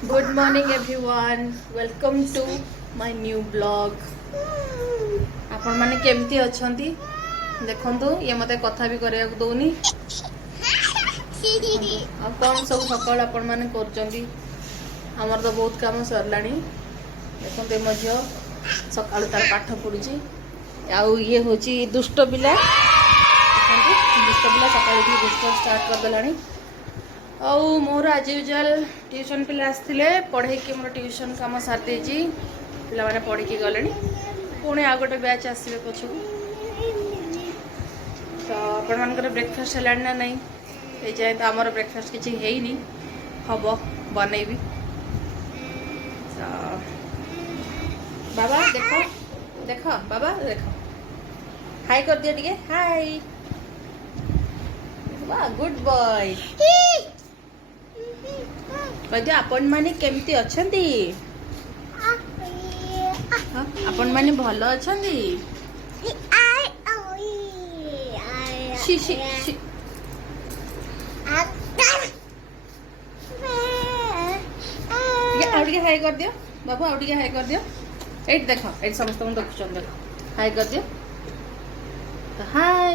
Good morning everyone. Welcome to my new vlog. आपण माने केमती अछंती देखंतु ये मते कथा भी करिया दउनी आ कोन सब सकाळ आपण माने करचंती हमर तो बहुत काम सरलानी देखंतु मझियो सकाळ तार पाठ पढुची आ ये होची दुष्ट पिला सकाळ की दुष्ट स्टार्ट कर देलानी आउ मोर आज यूजुअल ट्यूशन पिला आसते पढ़े कि मोर ट्यूशन कम सारी देजी पिला माने पढ़ी की गले पुणी आ गोटे बैच आसवे पछू तो आपण ब्रेकफास्ट है ना नहीं ये जाए तो आमर ब्रेकफास्ट किसी है नहीं हम बनईबी तो बाबा देख देख बाबा देख हाय कर दिया टिके हाय वाह गुड बॉय कहिए आपण माने केमती अछंती आपण माने भलो अछंती शी शी शी आउट के हाय कर दियो बाबू आउट के हाय कर दियो एट देखो एट समस्त को देखुछन देखो हाय कर दियो तो हाय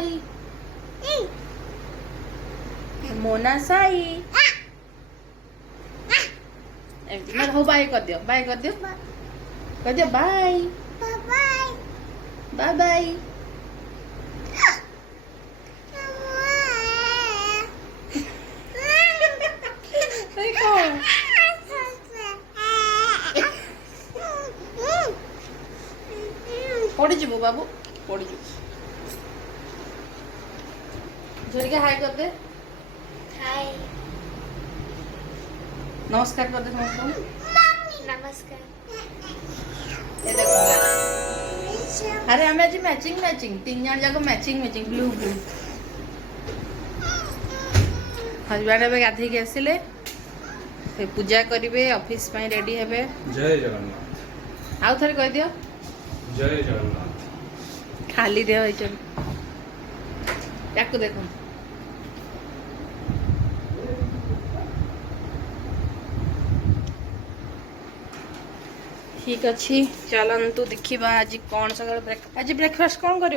मोना साई एमती ना हो बाय कर दियो बाय कर दियो बाय बाय बाय बाय देखो पड़ी जीवो बाबू पड़ी जीवो झरिका हाय कर दे हाय नमस्कार कर दे समस्त नमस्कार ये देखो अरे हमें आज मैचिंग मैचिंग तीन जन जाको matching matching blue blue husband ଏବେ ଗାଧେଇକି ଆସିଲେ ସେ ପୂଜା କରିବେ ଅଫିସ ପାଇଁ ରେଡି ହେବେ जय जगन्नाथ ଆଉ ଥରେ କହି ଦିଅ जय जगन्नाथ ଖାଲି ଦେହ ହେଇଛନ୍ତି ତାକୁ ଦେଖନ୍ତୁ ठीक अच्छी चलतु देखा आज कौन सका आज ब्रेकफास्ट कौन कर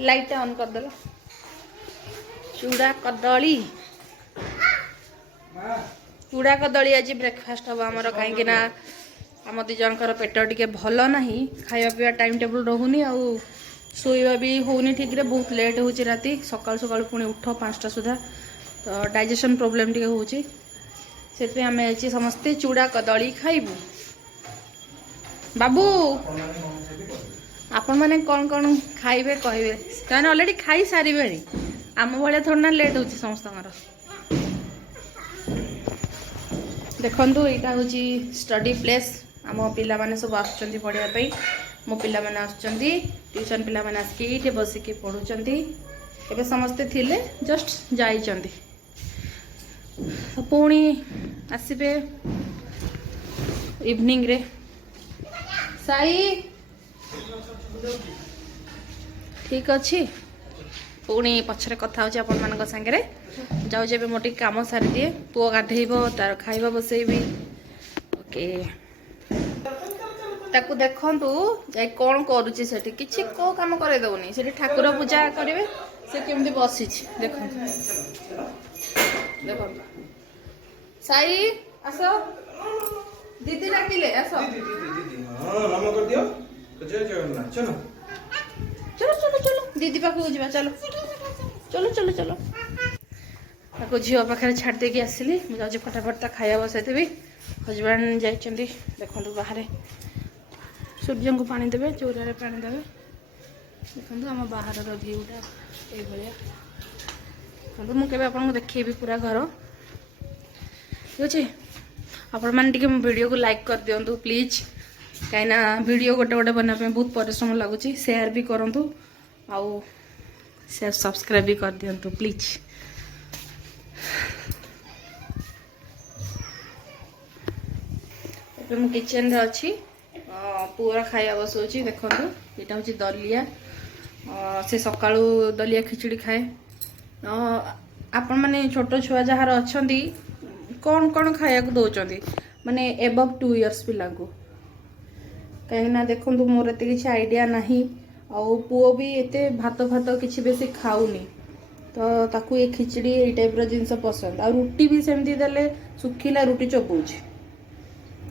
लाइट ऑन करदेल चूड़ा कदली चूड़ा कदली आज ब्रेकफास्ट हम आमर कहीं आम दी जनकर पेट टे भल ना खावा पीवा टाइम टेबल रोनी शोवा भी होनी ठीक रे बहुत लेट हो राति सकाल सकाल पुणी उठ 5टा सुधा तो डाइजेशन प्रॉब्लम टे हो से आम समस्ते चूड़ा कदली खाइबू बाबू आपण मैंने कौन कौन खाइबे कहबे कहने ऑलरेडी खाई सारे आम भाया थोड़ा ना लेट हो समस्त देखु यहाँ हूँ स्टडी प्लेस आम पिला माने सब आसुच्चंती पढ़ाई मो पिला माने आसुच्चंती ट्यूशन पिला माने आसिक ये बसिक पढ़ुचंती एबे समस्ते थिले जस्ट जाइचंती पुणी आसबे इवनिंग रे साई ठीक अच्छी पुणी पछरे कथा होची आपण मानक संगे जाऊ जेबे मोटी काम सारी दिए पुओ गाधेइबो तार खाइबा बसेइबी ओके ताकू देखंतु जाई कोन करूची सेठी किछि को काम करे दउनी सेठी ठाकुर पूजा करिवे से केमती बसिछि देखंतु देखंतु साई आसो दीदी डाकिले आसो हां नमो कर दियो जय जगन्नाथ चलो चलो चलो चलो दीदी पाखु जीवा चलो चलो चलो चलो ताको झियो पाखे छाड़ देकी आसिली मुझे फटाफट खाया बसैथि हजबैंड जाइछंती देखंतु बाहर सूर्य को पानी देवे चौरारे पानी देवे देखंतु हम बाहर भ्यूटा ये भाया देखो मुझे आपको देखेबी पूरा घर ठीक अच्छे आपण मैंने टे वीडियो को लाइक कर दिंतु प्लीज कहीं वीडियो गोटे गोटे बनापे बहुत परिश्रम लगुच शेयर भी करूँ आउ शेयर सब्सक्राइब भी कर दिंतु प्लीज किचन रे अच्छी पूरा खाया बसौची देखो यहाँ हूँ दलिया से सका दलिया खिचड़ी खाए आपण मैंने छोट छुआ जार अच्छा कौन कौन खाया दौरान माने एबव 2 इयर्स पिला को कहीं देखो मोर एत किसी आइडिया नहीं पुओ भी एते भात भात किसी बेसी खाऊनी तो ताकू ये खिचड़ी ये टाइप जिनस पसंद आ रुटी भी सेमती देले सुखिला रुटी चबाऊँ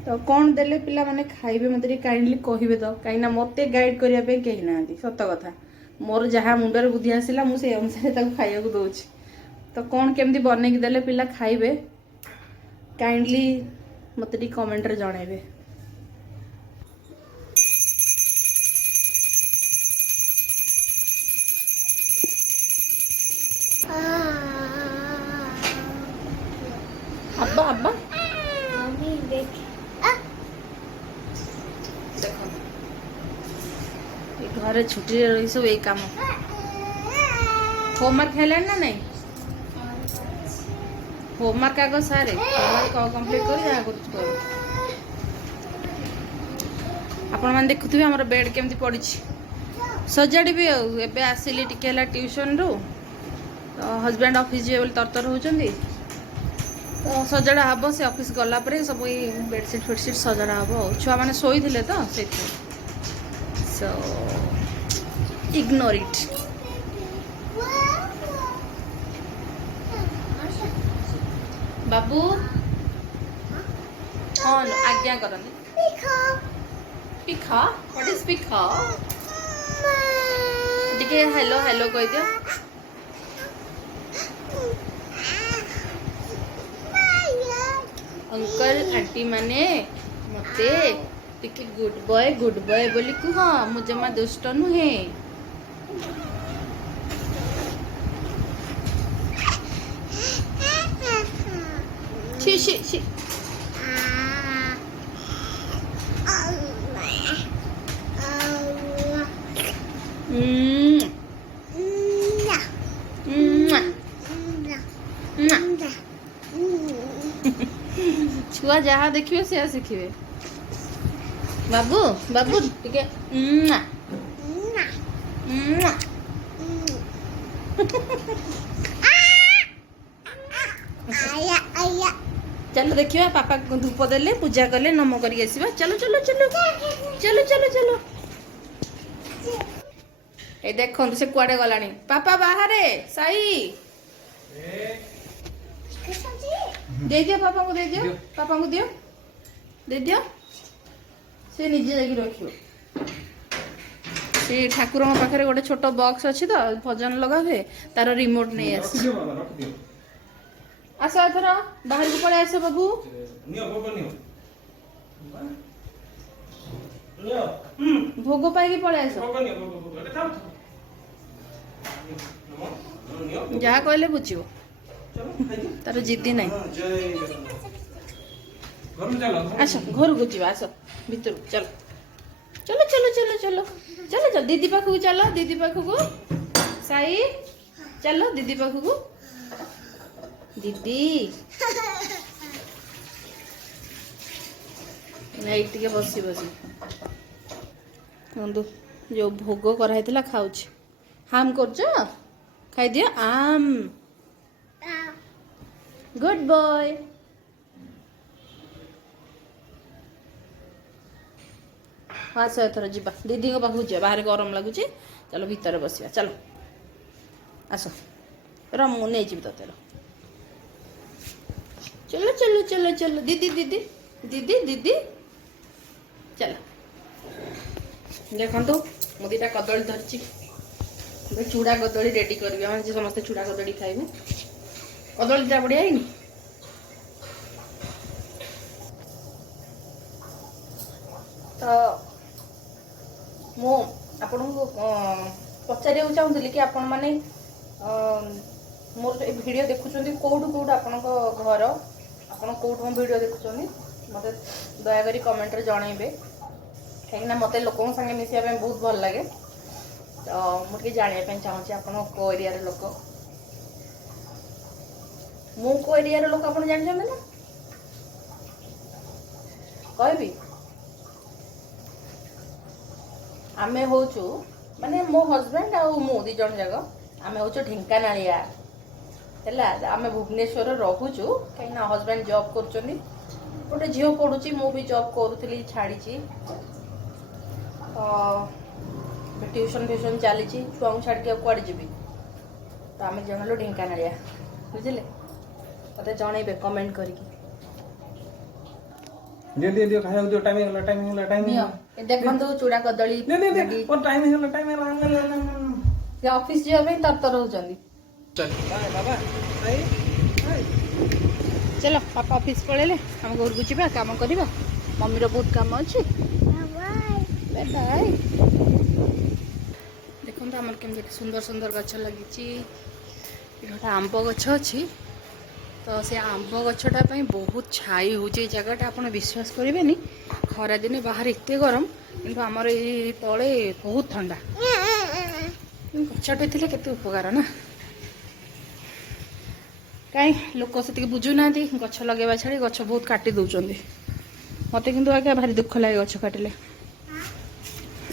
तो कौन देले पिला माने खाइबे मते काइंडली कहिबे तो कहीं मते गाइड करिया पे कहीं ना सत कथा मोर जहाँ मुंडर बुद्धि आसला मुझे अनुसार खाया दौर तो कौन केमती बनैकी देले पिला खाइबे काइंडली मते कमेंट रे जणाइबे। अब्बा अब्बा मम्मी देख देखो ये घरे छुट्टी रही सब यही काम होमवर्क है ना नहीं होमवर्क आग सारे होमवर्क कंप्लीट कर जहाँ कर आपण मैंने देखुवे आम बेड केमती पड़ी सजाड़ी भी एबे आसिली टिके ट्यूशन रु तो हजबैंड ऑफिस जी तरतर होती तो सजड़ा हम से ऑफिस गला पर सब बेडसीट फेडसीट सजड़ा हम छुआ मैंने शोई थे तो सो इग्नोर इट। बाबू हाँ आज्ञा करनी पिखा व्हाट इज पिखा टिके हेलो हेलो कह दियो अंकल आंटी माने मते टिके गुड बॉय बोली कुह मु जमा दुष्ट नुहे शी शी शी छुआ जहाँ देखिए से शिखे बाबू बाबू टिके चलो देखिए पापा धूप देले पूजा कले नम करी आसवा चलो चलो चलो चलो चलो चलो ए देखो से कुआडे गलानी पापा बाहर साई दे दियो पापा को दियो दे दियो से निजे जाकि रखियो से ठाकुर पाखे गोटे छोट बॉक्स अच्छी तो भजन लगा हुए तार रिमोट नहीं आस आस एथर बाहर को पड़े आस बाबू भोग पाई पड़े आस जहाँ कहले बुझो तार जिद्दी नहीं आस घर को जी आस भीतर चलो चलो चलो चलो चलो चलो चलो दीदी पाखु चलो दीदी पाखु साई चलो दीदी पाखु दीदी टे बसी बसी कहतु जो भोग कराई खाऊ हाम कर खाई दियो आम गुड बॉय आस एथर जा दीदी पाखु जा बाहर गरम लगुच चलो भीतर बस चलो आस रमु नहीं जी तो चलो चलो चलो चलो दीदी दीदी दीदी दीदी चलो देखो मु दीटा कदली धरची चूड़ा कदली रेडी करी समस्त चूड़ा कदली खाइबे कदली टा बढ़िया है तो मु आपण को पचार चाहूली कि आपण मैंने मोर वीडियो देखुं कौटू कौट आपण घर आपड़ कौट मो वीडियो देखुं मत दयाकोरी कमेंट रे जनइबे कहीं मत लोक संगे मिसा बहुत भल लगे तो मुझे जानापी चाहूँगी आपड़ को एरिया लोक मु को एरिया लोक आप जानते ना कहबी आमे होचु माने मो हस्बैंड आ मु दी जन जाक आमे होचु ढेंकानालिया ହେଲା ଆମେ ଭୁବନେଶ୍ୱର ରହୁଛୁ କାହିଁକିନା ହଜବେଣ୍ଡ ଜବ୍ କରୁଛନ୍ତି ଗୋଟେ ଝିଅ ପଢ଼ୁଛି ମୁଁ ବି ଜବ୍ କରୁଥିଲି ଛାଡ଼ିଛି ତ ଟ୍ୟୁସନ୍ ଫ୍ୟୁସନ୍ ଚାଲିଛି ଛୁଆଙ୍କୁ ଛାଡ଼ିକି ଆଉ କୁଆଡ଼େ ଯିବି ତ ଆମେ ଜଣେଇଲୁ ଢେଙ୍କାନାଳିଆ ବୁଝିଲେ ମୋତେ ଜଣେଇବେ କମେଣ୍ଟ କରିକି ଦିଅ ଖାଇବାକୁ ଦିଅ ଟାଇମ୍ ନିଅ ଏ ଦେଖନ୍ତୁ ଚୁଡ଼ା କଦଳୀ ready। ଟାଇମ୍ ହେଇଗଲା ସେ ଅଫିସ୍ ଯିବା ପାଇଁ ତରତର ହଉଛନ୍ତି ବାବା ଚାଲ ବାପା ଅଫିସ୍ ପଳେଇଲେ ଆମ ଘରକୁ ଯିବା କାମ କରିବା ମମିର ବହୁତ କାମ ଅଛି ବାଏ ବାଏ। ଦେଖନ୍ତୁ ଆମର କେମିତି ସୁନ୍ଦର ସୁନ୍ଦର ଗଛ ଲାଗିଛି ଗୋଟେ ଆମ୍ବ ଗଛ ଅଛି ତ ସେ ଆମ୍ବ ଗଛଟା ପାଇଁ ବହୁତ ଛାଇ ହେଉଛି ଏଇ ଜାଗାଟା ଆପଣ ବିଶ୍ୱାସ କରିବେନି ଖରାଦିନେ ବାହାରେ ଏତେ ଗରମ କିନ୍ତୁ ଆମର ଏଇ ତଳେ ବହୁତ ଥଣ୍ଡା ଗଛଟେ ଥିଲେ କେତେ ଉପକାର ନା କାହିଁ ଲୋକ ସେତିକି ବୁଝୁନାହାନ୍ତି ଗଛ ଲଗାଇବା ଛାଡ଼ି ଗଛ ବହୁତ କାଟି ଦେଉଛନ୍ତି ମୋତେ କିନ୍ତୁ ଆଜ୍ଞା ଭାରି ଦୁଃଖ ଲାଗେ ଗଛ କାଟିଲେ।